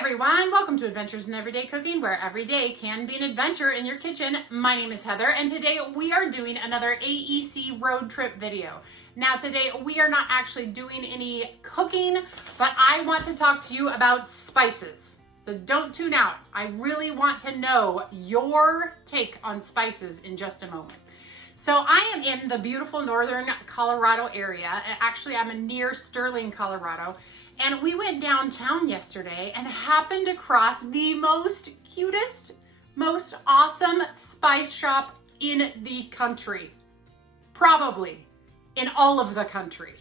everyone, welcome to Adventures in Everyday Cooking, where every day can be an adventure in your kitchen. My name is Heather, and today we are doing another AEC road trip video. Now today we are not actually doing any cooking, but I want to talk to you about spices. So don't tune out. I really want to know your take on spices in just a moment. So I am in the beautiful northern Colorado area. Actually, I'm near Sterling, Colorado. And we went downtown yesterday and happened across the most cutest, most awesome spice shop in the country. Probably in all of the country.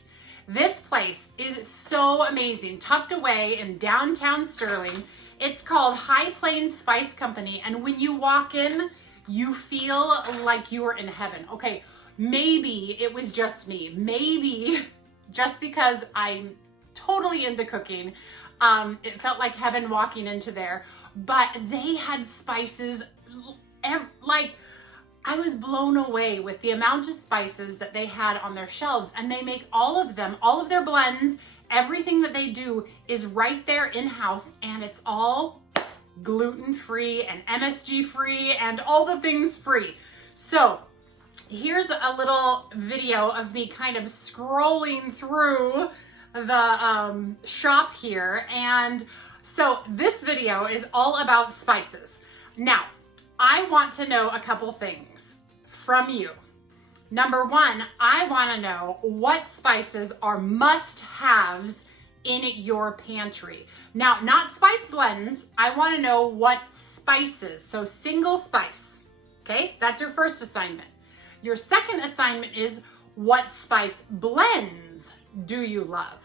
This place is so amazing, tucked away in downtown Sterling. It's called High Plains Spice Company. And when you walk in, you feel like you are in heaven. Okay, maybe it was just me. Maybe just because I'm totally into cooking. It felt like heaven walking into there, but they had spices like I was blown away with the amount of spices that they had on their shelves, and they make all of them, all of their blends, everything that they do is right there in-house, and it's all gluten-free and MSG-free and all the things free. So here's a little video of me kind of scrolling through the shop here, and so this video is all about spices. Now I want to know a couple things from you. Number one, I want to know what spices are must-haves in your pantry. Now, not spice blends, I want to know what spices, so single spice. Okay, that's your first assignment. Your second assignment is what spice blends do you love?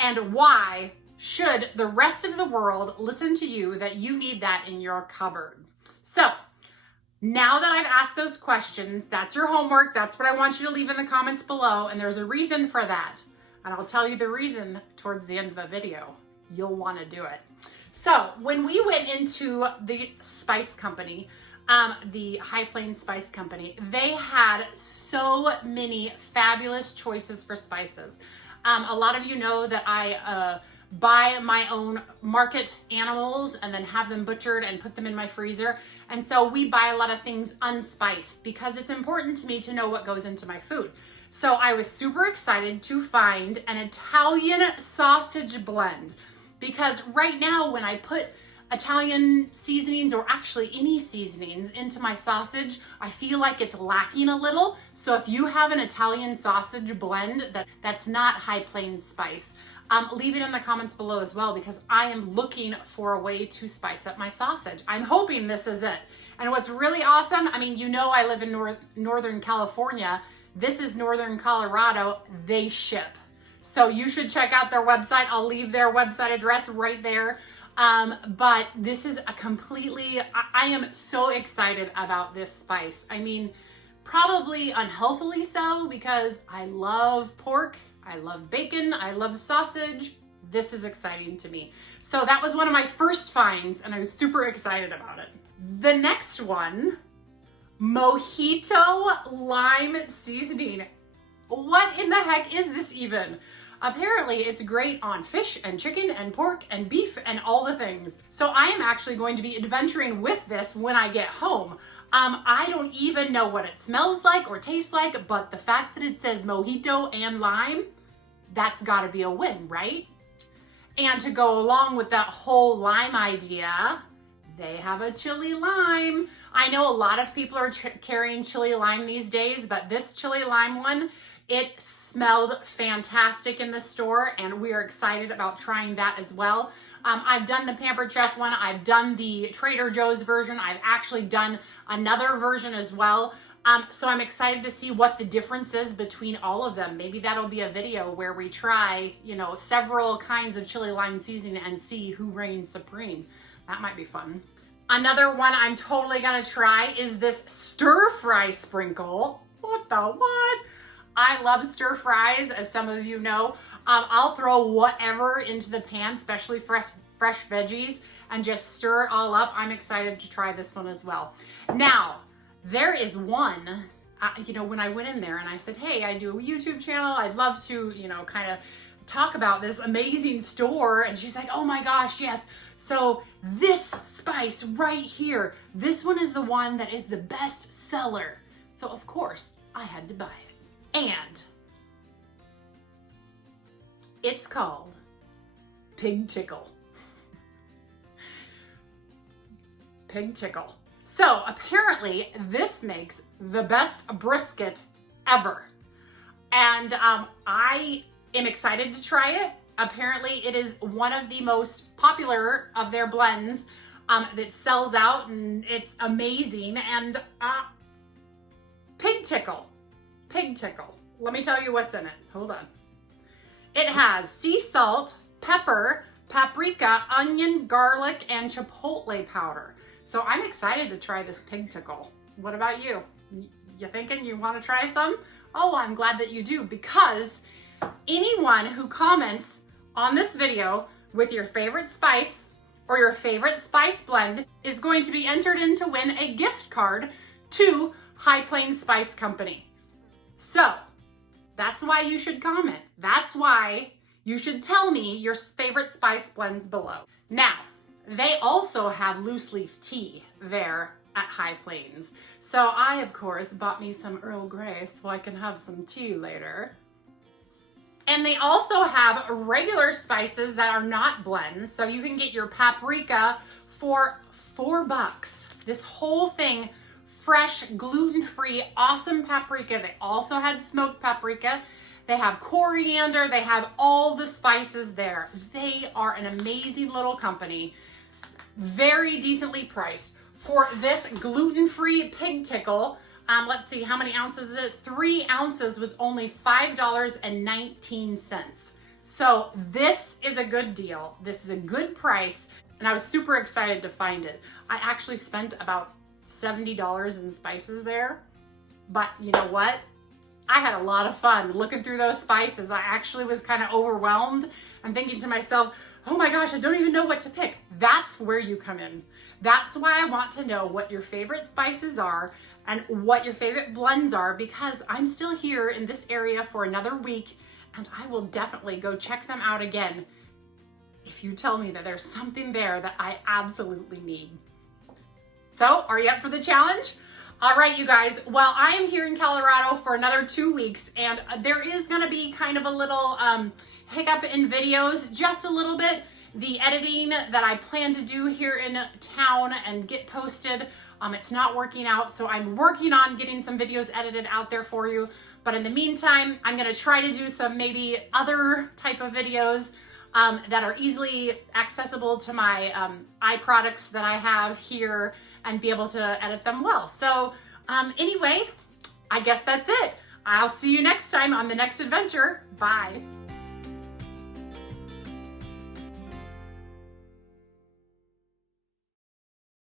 And why should the rest of the world listen to you that you need that in your cupboard? So now that I've asked those questions, that's your homework. That's what I want you to leave in the comments below. And there's a reason for that. And I'll tell you the reason towards the end of the video. You'll want to do it. So when we went into the spice company, the High Plains Spice Company, they had so many fabulous choices for spices. A lot of you know that I buy my own market animals and then have them butchered and put them in my freezer. And so we buy a lot of things unspiced because it's important to me to know what goes into my food. So I was super excited to find an Italian sausage blend, because right now when I put Italian seasonings, or actually any seasonings, into my sausage, I feel like it's lacking a little. So if you have an Italian sausage blend that's not High Plains Spice, leave it in the comments below as well, because I am looking for a way to spice up my sausage. I'm hoping this is it. And what's really awesome, I mean, you know I live in Northern California. This is Northern Colorado. They ship. So you should check out their website. I'll leave their website address right there. But this is a completely, I am so excited about this spice. I mean, probably unhealthily so, because I love pork, I love bacon, I love sausage. This is exciting to me. So that was one of my first finds, and I was super excited about it. The next one, Mojito Lime seasoning. What in the heck is this even? Apparently it's great on fish and chicken and pork and beef and all the things. So I am actually going to be adventuring with this when I get home. I don't even know what it smells like or tastes like, but the fact that it says mojito and lime, that's gotta be a win, right? And to go along with that whole lime idea, they have a chili lime. I know a lot of people are carrying chili lime these days, but this chili lime one, it smelled fantastic in the store, and we are excited about trying that as well. I've done the Pampered Chef one. I've done the Trader Joe's version. I've actually done another version as well. So I'm excited to see what the difference is between all of them. Maybe that'll be a video where we try, you know, several kinds of chili lime seasoning and see who reigns supreme. That might be fun. Another one I'm totally gonna try is this stir fry sprinkle. What the what? I love stir fries, as some of you know. I'll throw whatever into the pan, especially fresh veggies, and just stir it all up. I'm excited to try this one as well. Now, there is one, you know, when I went in there and I said, hey, I do a YouTube channel, I'd love to, you know, kind of talk about this amazing store, and she's like, oh my gosh, yes. So this spice right here, this one is the one that is the best seller. So of course I had to buy it. And it's called Pig Tickle. Pig Tickle. So apparently this makes the best brisket ever. And I am excited to try it. Apparently it is one of the most popular of their blends that sells out, and it's amazing. And Pig Tickle. Pig Tickle. Let me tell you what's in it. Hold on. It has sea salt, pepper, paprika, onion, garlic, and chipotle powder. So I'm excited to try this Pig Tickle. What about you? You thinking you want to try some? Oh, I'm glad that you do, because anyone who comments on this video with your favorite spice or your favorite spice blend is going to be entered in to win a gift card to High Plains Spice Company. So that's why you should comment. That's why you should tell me your favorite spice blends below. Now, they also have loose leaf tea there at High Plains. So I, of course, bought me some Earl Grey so I can have some tea later. And they also have regular spices that are not blends. So you can get your paprika for $4. This whole thing, fresh, gluten-free, awesome paprika. They also had smoked paprika. They have coriander. They have all the spices there. They are an amazing little company. Very decently priced. For this gluten-free Pig Tickle, let's see, how many ounces is it? 3 ounces was only $5.19. So this is a good deal. This is a good price, and I was super excited to find it. I actually spent about $70 in spices there, but you know what? I had a lot of fun looking through those spices. I actually was kind of overwhelmed and thinking to myself, oh my gosh, I don't even know what to pick. That's where you come in. That's why I want to know what your favorite spices are and what your favorite blends are, because I'm still here in this area for another week, and I will definitely go check them out again if you tell me that there's something there that I absolutely need. So, are you up for the challenge? All right, you guys. Well, I am here in Colorado for another 2 weeks, and there is going to be kind of a little hiccup in videos, just a little bit. The editing that I plan to do here in town and get posted, it's not working out, so I'm working on getting some videos edited out there for you. But in the meantime, I'm going to try to do some maybe other type of videos that are easily accessible to my eye products that I have here, and be able to edit them well. So anyway, I guess that's it. I'll see you next time on the next adventure. Bye.